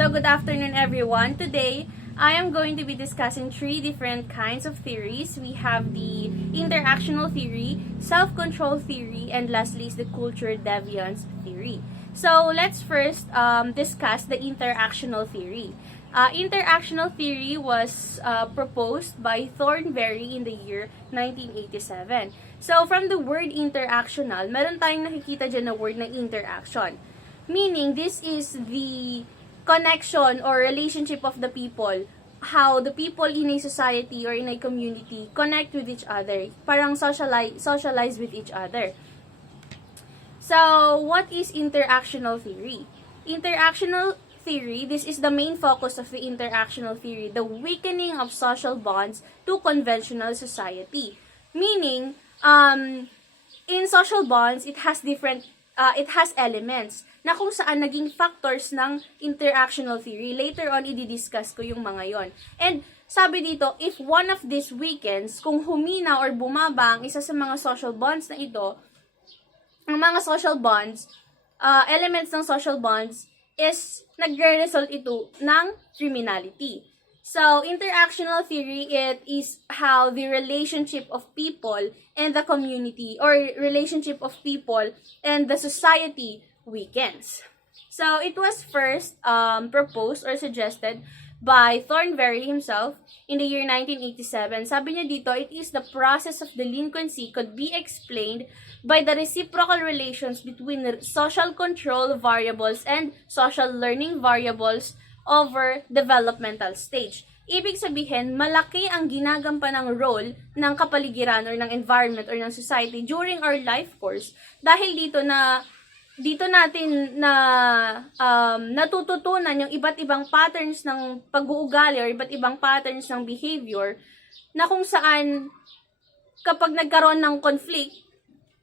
So good afternoon everyone. Today, I am going to be discussing three different kinds of theories. We have the interactional theory, self-control theory, and lastly is the culture deviance theory. So let's first discuss the interactional theory. Interactional theory was proposed by Thornberry in the year 1987. So from the word interactional, meron tayong nakikita dyan na word na interaction. Meaning, this is the connection or relationship of the people, how the people in a society or in a community connect with each other, parang socialize with each other. So, what is interactional theory? Interactional theory, this is the main focus of the interactional theory, the weakening of social bonds to conventional society. Meaning, in social bonds, it has elements na kung saan naging factors ng interactional theory. Later on, i-discuss ko yung mga yon. And sabi dito, if one of these weakens, kung humina or bumaba ang isa sa mga social bonds na ito, ang mga social bonds, elements ng social bonds, is nagre-result ito ng criminality. So, interactional theory, it is how the relationship of people and the community, or relationship of people and the society weakens. So, it was first proposed or suggested by Thornberry himself in the year 1987. Sabi niya dito, it is the process of delinquency could be explained by the reciprocal relations between social control variables and social learning variables over developmental stage. Ibig sabihin, malaki ang ginagampanang role ng kapaligiran or ng environment or ng society during our life course. Dahil dito natin natututunan yung iba't ibang patterns ng pag-uugali or iba't ibang patterns ng behavior na kung saan kapag nagkaroon ng conflict,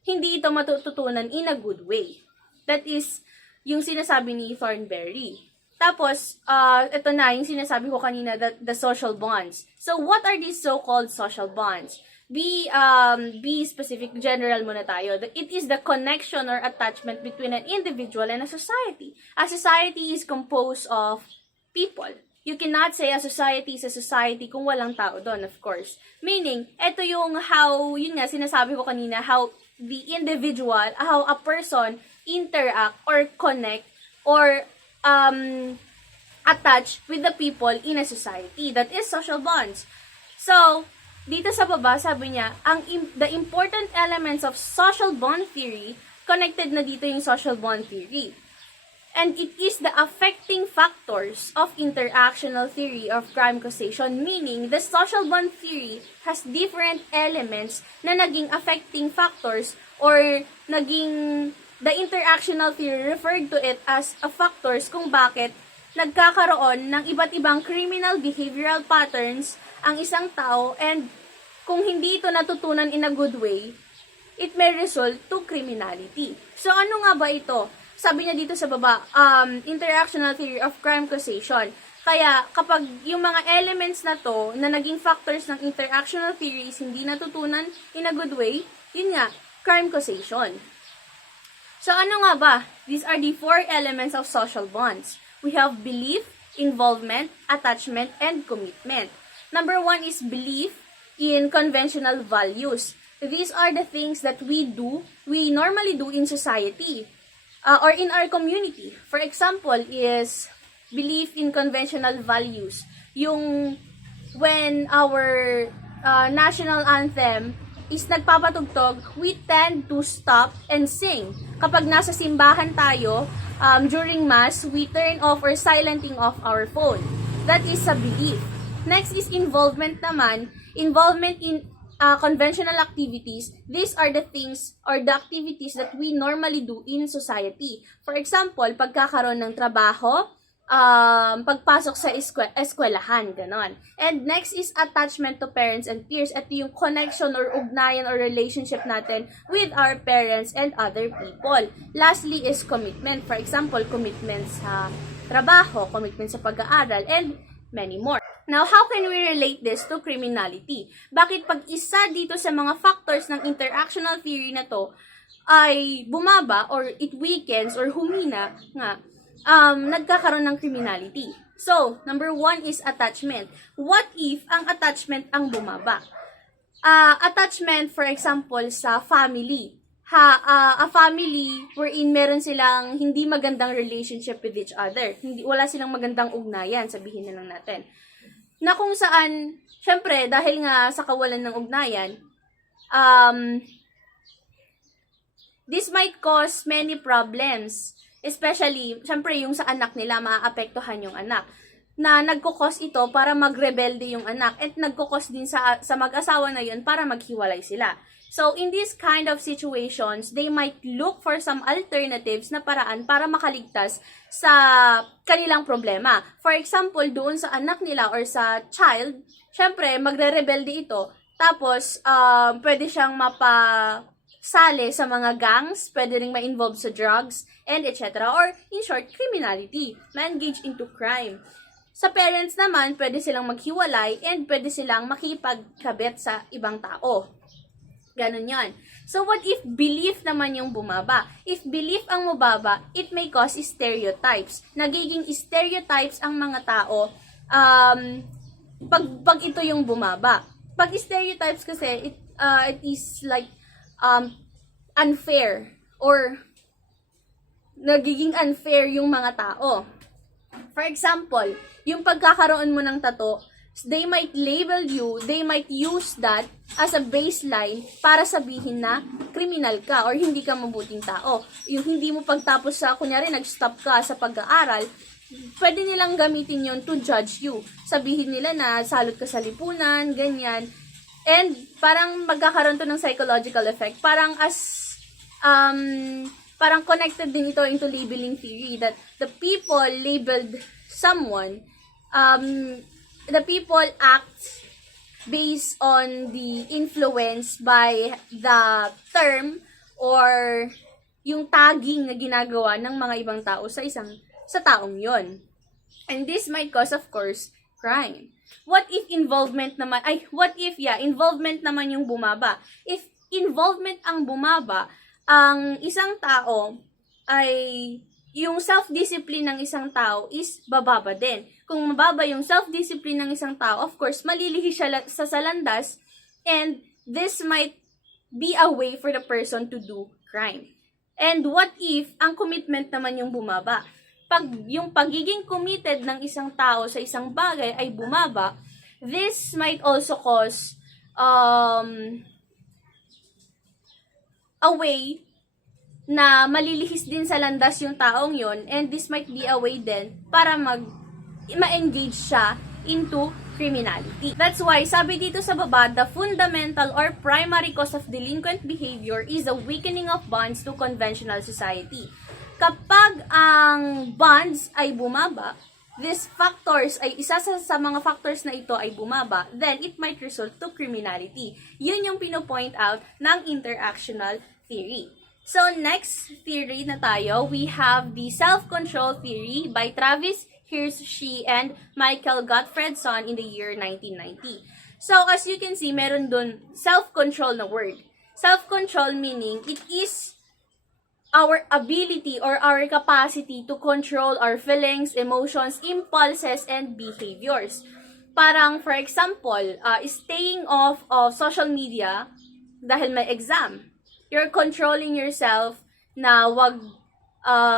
hindi ito matututunan in a good way. That is yung sinasabi ni Thornberry. Tapos, ito na yung sinasabi ko kanina, the social bonds. So, what are these so-called social bonds? Be specific, general muna tayo. It is the connection or attachment between an individual and a society. A society is composed of people. You cannot say a society is a society kung walang tao doon, of course. Meaning, ito yung how, yun nga, sinasabi ko kanina, how the individual, how a person interact or connect or attach with the people in a society. That is social bonds. So, dito sa baba, sabi niya, the important elements of social bond theory, connected na dito yung social bond theory. And it is the affecting factors of interactional theory of crime causation, meaning the social bond theory has different elements na naging affecting factors or naging the interactional theory referred to it as a factors kung bakit nagkakaroon ng iba't ibang criminal behavioral patterns ang isang tao, and kung hindi ito natutunan in a good way, it may result to criminality. So, ano nga ba ito? Sabi niya dito sa baba, interactional theory of crime causation. Kaya, kapag yung mga elements na to, na naging factors ng interactional theory is hindi natutunan in a good way, yun nga, crime causation. So, ano nga ba? These are the four elements of social bonds. We have belief, involvement, attachment, and commitment. Number one is belief in conventional values. These are the things that we normally do in society or in our community. For example, is belief in conventional values. Yung when our national anthem is nagpapatugtog, we tend to stop and sing. Kapag nasa simbahan tayo, during mass, we turn off or silencing off our phone. That is a belief. Next is involvement naman. Involvement in conventional activities. These are the things or the activities that we normally do in society. For example, pagkakaroon ng trabaho, pagpasok sa eskwelahan, ganon. And next is attachment to parents and peers. Ito yung connection or ugnayan or relationship natin with our parents and other people. Lastly is commitment. For example, commitment sa trabaho, commitment sa pag-aaral, and many more. Now, how can we relate this to criminality? Bakit pag isa dito sa mga factors ng interactional theory na to ay bumaba or it weakens or humina nga, nagkakaroon ng criminality. So, number 1 is attachment. What if ang attachment ang bumaba? Attachment, for example, sa family. A family wherein meron silang hindi magandang relationship with each other. Wala silang magandang ugnayan, sabihin na lang natin. Na kung saan, syempre, dahil nga sa kawalan ng ugnayan, this might cause many problems. Especially, syempre, yung sa anak nila, maaapektuhan yung anak. Na nagkukos ito para magrebelde yung anak at nagkukos din sa mag-asawa na yun para maghiwalay sila. So, in these kind of situations, they might look for some alternatives na paraan para makaligtas sa kanilang problema. For example, doon sa anak nila or sa child, syempre, magre-rebelde ito. Tapos, pwede siyang mapasali sa mga gangs, pwede ring ma-involve sa drugs, and etc. Or, in short, criminality, ma-engage into crime. Sa parents naman, pwede silang maghiwalay and pwede silang makipagkabit sa ibang tao. Ganon yan. So, what if belief naman yung bumaba? If belief ang mababa, it may cause stereotypes. Nagiging stereotypes ang mga tao pag ito yung bumaba. Pag stereotypes kasi, it is like unfair or nagiging unfair yung mga tao. For example, yung pagkakaroon mo ng tattoo, they might label you, they might use that as a baseline para sabihin na criminal ka or hindi ka mabuting tao. Yung hindi mo pagtapos sa, kunyari, nag-stop ka sa pag-aaral, pwede nilang gamitin yun to judge you. Sabihin nila na salot ka sa lipunan, ganyan. And parang magkakaroon to ng psychological effect. Parang parang connected din ito into labeling theory that the people labeled someone, the people act based on the influence by the term or yung tagging na ginagawa ng mga ibang tao sa taong yon. And this might cause, of course, crime. What if involvement naman naman yung bumaba? If involvement ang bumaba, ang isang tao ay yung self-discipline ng isang tao is bababa din. Kung mababa yung self-discipline ng isang tao, of course, malilihis siya sa salandas, and this might be a way for the person to do crime. And what if ang commitment naman yung bumaba? Pag yung pagiging committed ng isang tao sa isang bagay ay bumaba, this might also cause a way na malilihis din sa landas yung taong yon, and this might be a way din para ma-engage siya into criminality. That's why, sabi dito sa baba, the fundamental or primary cause of delinquent behavior is the weakening of bonds to conventional society. Kapag ang bonds ay bumaba, these factors ay isa sa mga factors na ito ay bumaba, then it might result to criminality. Yun yung pino-point out ng interactional theory. So, next theory na tayo, we have the self-control theory by Travis Hirschi and Michael Gottfredson in the year 1990. So, as you can see, meron dun self-control na word. Self-control meaning it is our ability or our capacity to control our feelings, emotions, impulses, and behaviors. Parang, for example, staying off of social media dahil may exam. You're controlling yourself na wag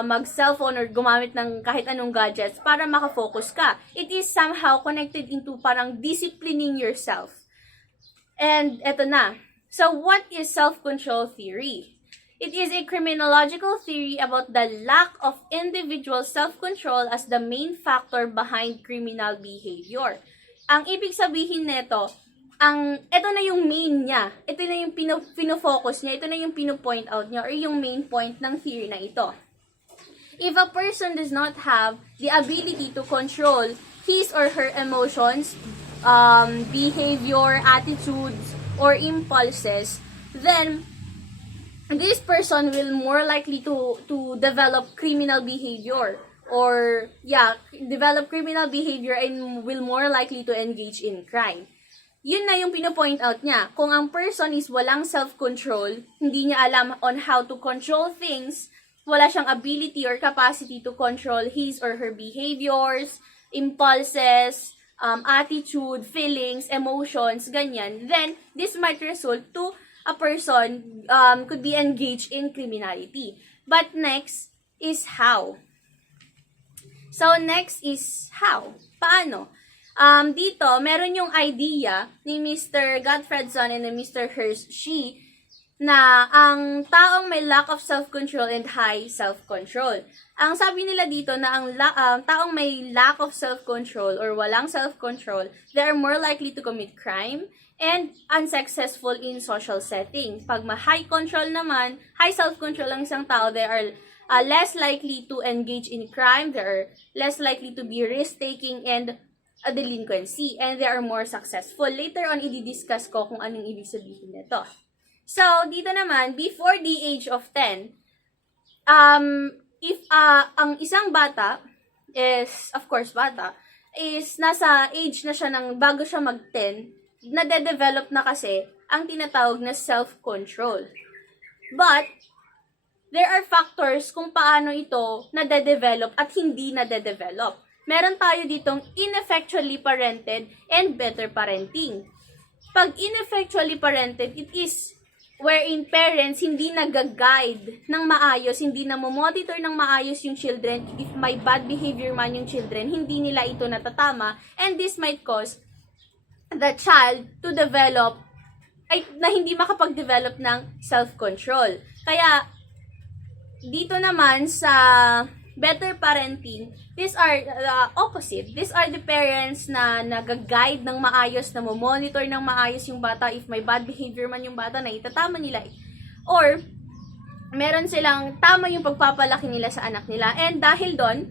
mag-cellphone or gumamit ng kahit anong gadgets para makafocus ka. It is somehow connected into parang disciplining yourself. And eto na. So, what is self-control theory? It is a criminological theory about the lack of individual self-control as the main factor behind criminal behavior. Ang ibig sabihin nito, ito na yung main niya. Ito na yung pino-focus niya. Ito na yung pino-point out niya or yung main point ng theory na ito. If a person does not have the ability to control his or her emotions, behavior, attitudes, or impulses, then this person will more likely to develop criminal behavior or develop criminal behavior and will more likely to engage in crime. Yun na yung pino-point out niya. Kung ang person is walang self-control, hindi niya alam on how to control things, wala siyang ability or capacity to control his or her behaviors, impulses, attitude, feelings, emotions, ganyan, then this might result to a person could be engaged in criminality. But next is how. So, next is how. Paano? Dito, meron yung idea ni Mr. Gottfredson and ni Mr. Hershey na ang taong may lack of self-control and high self-control. Ang sabi nila dito na ang taong may lack of self-control or walang self-control, they are more likely to commit crime and unsuccessful in social setting. Pag high control naman, high self-control ang isang tao, they are less likely to engage in crime, they are less likely to be risk-taking and a delinquency, and they are more successful. Later on, i-discuss ko kung anong ibig sabihin nito. So, dito naman, before the age of 10, if ang isang bata is, of course, bata, is nasa age na siya ng bago siya mag-10, nade-develop na kasi ang tinatawag na self-control. But, there are factors kung paano ito nade-develop at hindi nade-develop. Meron tayo ditong ineffectually parented and better parenting. Pag ineffectually parented, it is wherein parents hindi nag-guide ng maayos, hindi na monitor ng maayos yung children. If may bad behavior man yung children, hindi nila ito natatama, and this might cause the child to develop, na hindi makapag-develop ng self-control. Kaya, dito naman sa better parenting, these are opposite. These are the parents na nag-guide ng maayos, na monitor ng maayos yung bata. If may bad behavior man yung bata, na itatama nila. Or, meron silang tama yung pagpapalaki nila sa anak nila. And dahil doon,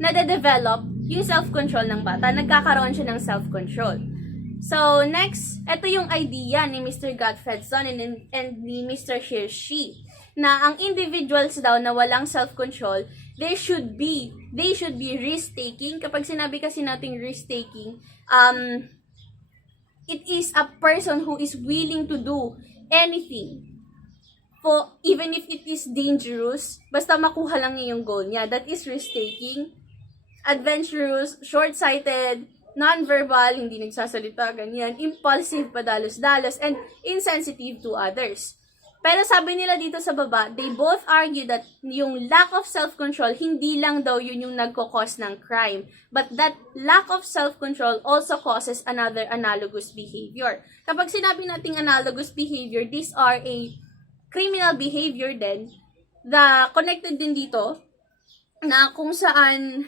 nade-develop yung self-control ng bata. Nagkakaroon siya ng self-control. So, next, ito yung idea ni Mr. Gottfredson and ni Mr. Hershey, na ang individuals daw na walang self-control, they should be risk-taking. Kapag sinabi kasi nating risk-taking, it is a person who is willing to do anything, even if it is dangerous, basta makuha lang niya yung goal niya. That is risk-taking. Adventurous, short-sighted, non-verbal, hindi nagsasalita, ganyan, impulsive, padalos-dalos, and insensitive to others. Pero sabi nila dito sa baba, they both argue that yung lack of self-control, hindi lang daw yun yung nagkakos ng crime. But that lack of self-control also causes another analogous behavior. Kapag sinabi nating analogous behavior, these are a criminal behavior din, connected din dito, na kung saan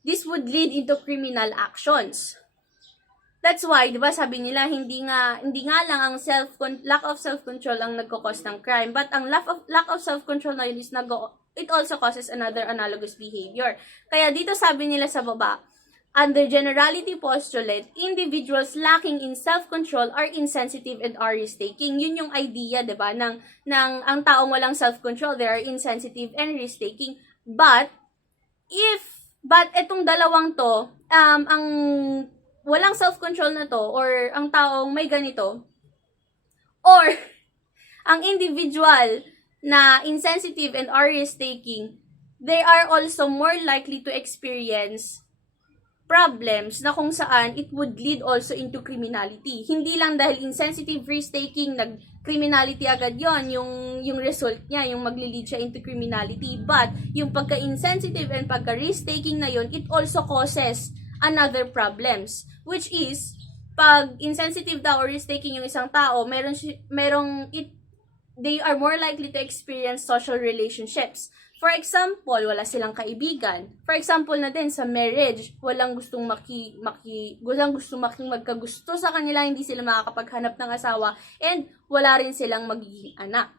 this would lead into criminal actions. That's why, di ba, sabi nila, hindi nga lang ang lack of self-control ang nagkakos ng crime, but ang lack of self-control na yun is it also causes another analogous behavior. Kaya dito sabi nila sa baba, under generality postulate, individuals lacking in self-control are insensitive and are risk-taking. Yun yung idea, di ba, ng ang taong walang self-control, they are insensitive and risk-taking. But etong dalawang to, ang walang self-control na to, or ang taong may ganito, or ang individual na insensitive and are risk-taking, they are also more likely to experience problems na kung saan it would lead also into criminality. Hindi lang dahil insensitive, risk-taking, criminality agad yon yung result niya, yung magli-lead siya into criminality. But, yung pagka-insensitive and pagka-risk-taking na yon, it also causes another problems. Which is, pag insensitive daw or risk-taking yung isang tao, they are more likely to experience social relationships. For example, wala silang kaibigan. For example na din sa marriage, walang gustong magkagusto sa kanila, hindi sila makakapaghanap ng asawa, and wala rin silang magiging anak.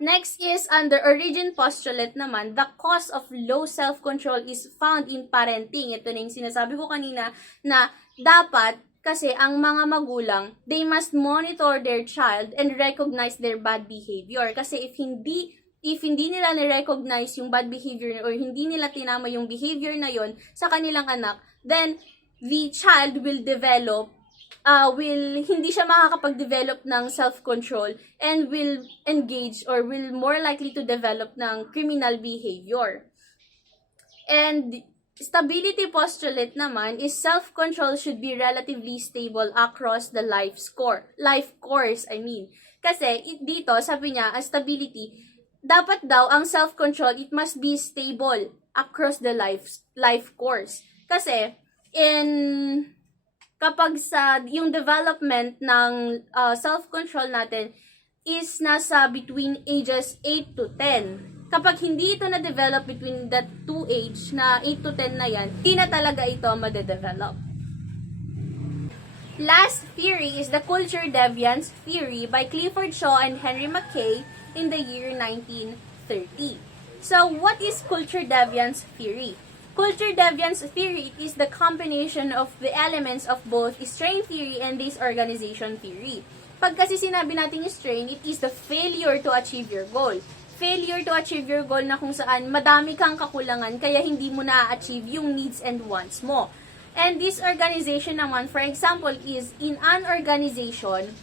Next is, under origin postulate naman, the cause of low self-control is found in parenting. Ito na yung sinasabi ko kanina na dapat kasi ang mga magulang, they must monitor their child and recognize their bad behavior. Kasi if hindi nila na-recognize yung bad behavior or hindi nila tinama yung behavior na yon sa kanilang anak, then the child will develop hindi siya makakapag-develop ng self-control and will engage or will more likely to develop ng criminal behavior. And stability postulate naman is self-control should be relatively stable across the life course, I mean. Kasi dito, sabi niya, as stability, dapat daw ang self-control, it must be stable across the life course. Kasi, kapag yung development ng self-control natin is nasa between ages 8 to 10. Kapag hindi ito na-develop between that two age na 8 to 10 na yan, hindi na talaga ito madedevelop. Last theory is the culture deviance theory by Clifford Shaw and Henry Mackay in the year 1930. So, what is culture deviance theory? Culture deviance theory is the combination of the elements of both strain theory and disorganization theory. Pag kasi sinabi natin strain, it is the failure to achieve your goal. Failure to achieve your goal na kung saan madami kang kakulangan kaya hindi mo na-achieve yung needs and wants mo. And disorganization naman, for example, is in an organization,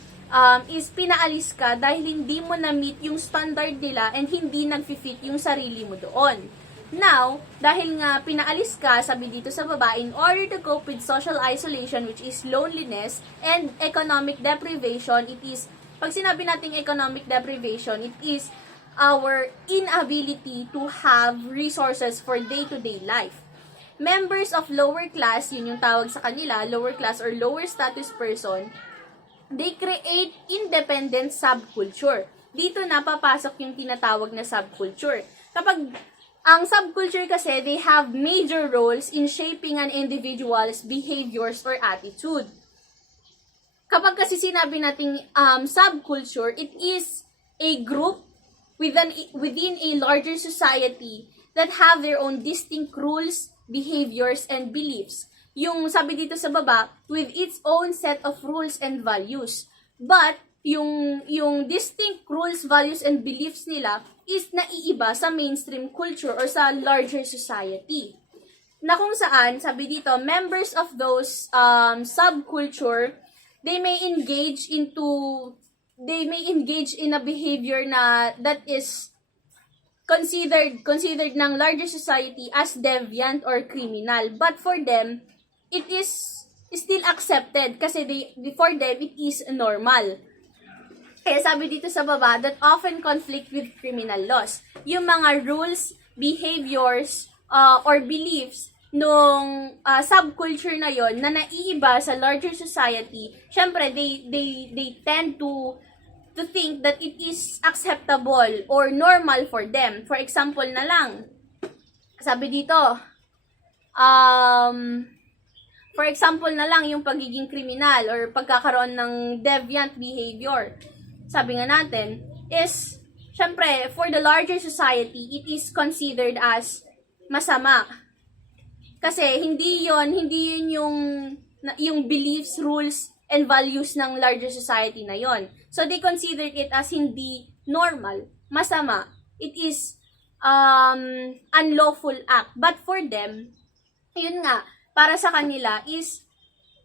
is pinaalis ka dahil hindi mo na-meet yung standard nila and hindi nag-fit yung sarili mo doon. Now, dahil nga pinaalis ka, sabi dito sa baba, in order to cope with social isolation, which is loneliness, and economic deprivation, it is, pag sinabi nating economic deprivation, it is our inability to have resources for day-to-day life. Members of lower class, yun yung tawag sa kanila, lower class or lower status person, they create independent subculture. Dito na papasok yung tinatawag na subculture. Kapag ang subculture kasi, they have major roles in shaping an individual's behaviors or attitude. Kapag kasi sinabi nating subculture, it is a group within a larger society that have their own distinct rules, behaviors, and beliefs. Yung sabi dito sa baba, with its own set of rules and values. But, yung distinct rules, values, and beliefs nila is naiiba sa mainstream culture or sa larger society. Na kung saan, sabi dito, members of those subculture, they may engage in a behavior that is considered ng larger society as deviant or criminal. But for them, it is still accepted kasi for them, it is normal. Kaya sabi dito sa baba, that often conflict with criminal laws. Yung mga rules, behaviors, or beliefs nung subculture na yon na naiiba sa larger society, syempre, they tend to think that it is acceptable or normal for them. For example na lang, sabi dito, for example na lang yung pagiging kriminal or pagkakaroon ng deviant behavior. Sabi nga natin, is, syempre, for the larger society, it is considered as masama. Kasi hindi yun yung beliefs, rules, and values ng larger society na yon. So, they considered it as hindi normal, masama. It is unlawful act. But for them, yun nga, para sa kanila is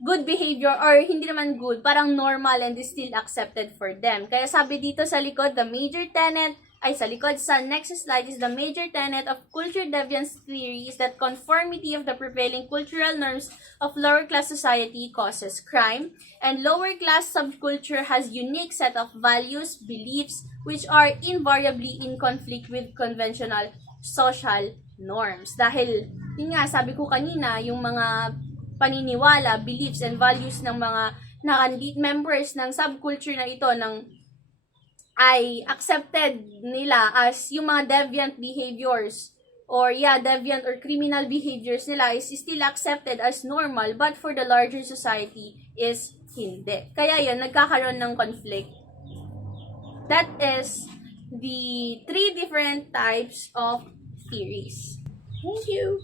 good behavior or hindi naman good, parang normal and is still accepted for them. Kaya sabi dito sa likod, sa next slide is the major tenet of culture deviance theory is that conformity of the prevailing cultural norms of lower class society causes crime, and lower class subculture has unique set of values, beliefs, which are invariably in conflict with conventional social norms. Dahil, yun nga, sabi ko kanina, yung mga paniniwala, beliefs, and values ng mga members ng subculture na ito ay accepted nila as yung mga deviant behaviors or deviant or criminal behaviors nila is still accepted as normal, but for the larger society is hindi. Kaya yun, nagkakaroon ng conflict. That is the 3 different types of theories. Thank you!